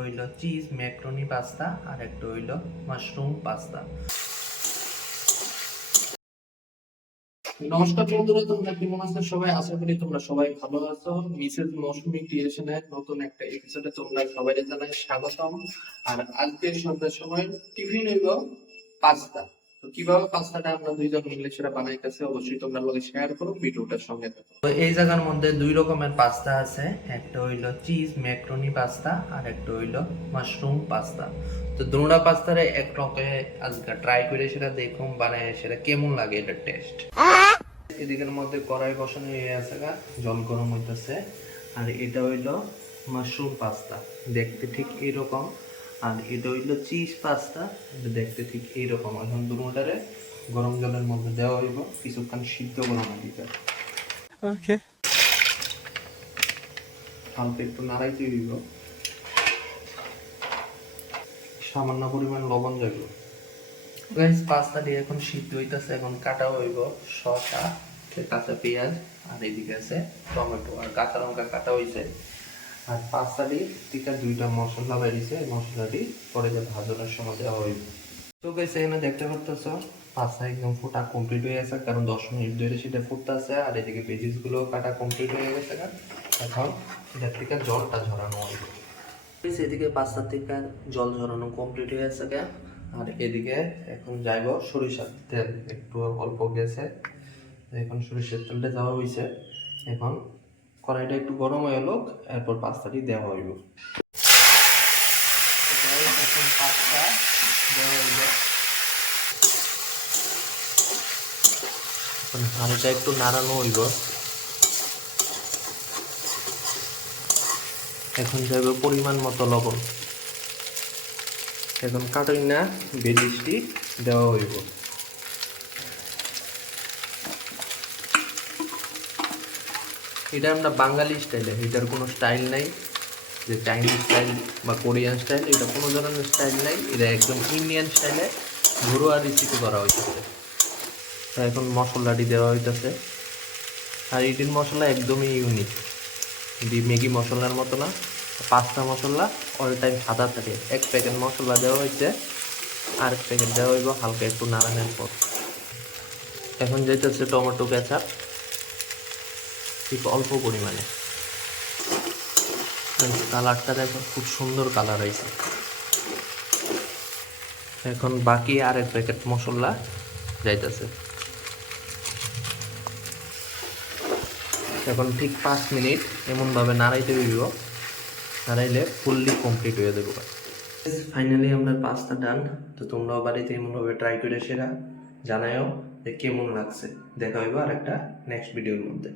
হইল cheese macaroni pasta আর একটা হইল মাশরুম পাস্তা। নমস্কার বন্ধুরা, তোমরা কেমন আছো সবাই? আশা করি তোমরা সবাই ভালো আছো। মিসেস মৌসুমী ক্রিয়েশনের নতুন একটা এপিসোডে তোমরা সবাই জানাই স্বাগতম। আর আজকে সন্ধ্যার সময় টিফিন হইব পাস্তা। তো কিভাবে পাস্তাটা আমরা দুইজন মিলে সেটা বানাইতেছি অবশ্যই তোমরা লগে শেয়ার করো, ভিডিওটার সঙ্গে থাকো। তো এই জায়গার মধ্যে দুই রকমের পাস্তা আছে, একটা হইল চিজ ম্যাক্রোনি পাস্তা আর একটা হইল মাশরুম পাস্তা। তো দুটা পাস্তারে এক রকমে আজকে ট্রাই করে সেটা দেখুন মানে সেটা কেমন লাগে এটা টেস্ট। এদিকের মধ্যে কড়াই বসানো হয়ে আছে, জল গরম হইতেছে। আর এটা হইলো মাশরুম পাস্তা, দেখতে ঠিক এইরকম। আর এটা হইলো চিজ পাস্তা, এটা দেখতে ঠিক এইরকম। এখন দুটোটারে গরম জলের মধ্যে দেওয়া হইব, কিছুক্ষণ সিদ্ধ গরম দিতে। ওকে, হালকা একটু নাড়াইতে হইব, সামান্য পরিমাণ লবণ যাবে। গাইস, পাস্তাটি এখন সিদ্ধ হইতাছে, এখন কাটা হইব শসা, কাঁচা পেঁয়াজ, আর এদিকে আছে টমেটো আর কাঁচা লঙ্কা কাটা হইছে। আর পাস্তাটি থেকে দুইটা মশলা বেরিয়েছে, এই মশলাটি পরে যে ভাজনের সময় দেওয়া হইব। তো গাইস, এখানে দেখতে পাচ্ছ পাস্তা একদম ফুটা কমপ্লিট হয়ে গেছে, কারণ 10 মিনিট ধরে সেটা ফুটতেছে। আর এদিকে ভেজিস গুলো কাটা কমপ্লিট হয়ে গেছে। এখন এটার থেকে জলটা ঝরানো হইব। এদিকে পাস্তা থেকে জল ঝরানো কমপ্লিট হয়ে গেছে। আর এদিকে এখন যাইব সরিষার তেল, একটু অল্প গেছে। এখন সরিষার তেলটা দেওয়া হয়েছে, এখন কড়াইটা একটু গরম হয়ে এলো, এরপর পাস্তাটি দেওয়া হইব। এখন পাস্তা দেওয়া হইল, এখন হালকা একটু নাড়ানো হইব। এখন যাবে পরিমাণ মতো লবণ। এখন কাটাই না বেলিশটি দেওয়া হইব। এটা আমরা বাঙালি স্টাইলে, এটার কোনো স্টাইল নাই যে চাইনিজ স্টাইল বা কোরিয়ান স্টাইল, এটা কোনো ধরনের স্টাইল নাই। এটা একদম ইন্ডিয়ান স্টাইলে ঘরোয়া রেসিপি করা হইতেছে। তো এখন মশলাটি দেওয়া হইতেছে। আর এটির মশলা একদমই ইউনিক, এটি ম্যাগি মশলার মতো না, পাস্তা মশলা অল টাইম সাদা থাকে। এক প্যাকেট মশলা দেওয়া হয়েছে, আর এক প্যাকেট দেওয়া হইব হালকা একটু নাড়ানোর পর। এখন যেতেছে টমেটো কেচাপ, ঠিক অল্প পরিমাণে। কালারটা দেখো, খুব সুন্দর কালার হয়েছে। এখন বাকি আর এক প্যাকেট মশলা যাইতেছে। এখন ঠিক 5 মিনিট এমনভাবে নাড়াইতে হইব, নাড়াইলে ফুললি কমপ্লিট হয়ে দেবো। ফাইনালি আমরা পাস্তা ডান। তো তোমরাও বাড়িতে এমনভাবে ট্রাই করে সেরা জানাও যে কেমন লাগছে। দেখা হইব আর একটা নেক্সট ভিডিওর মধ্যে।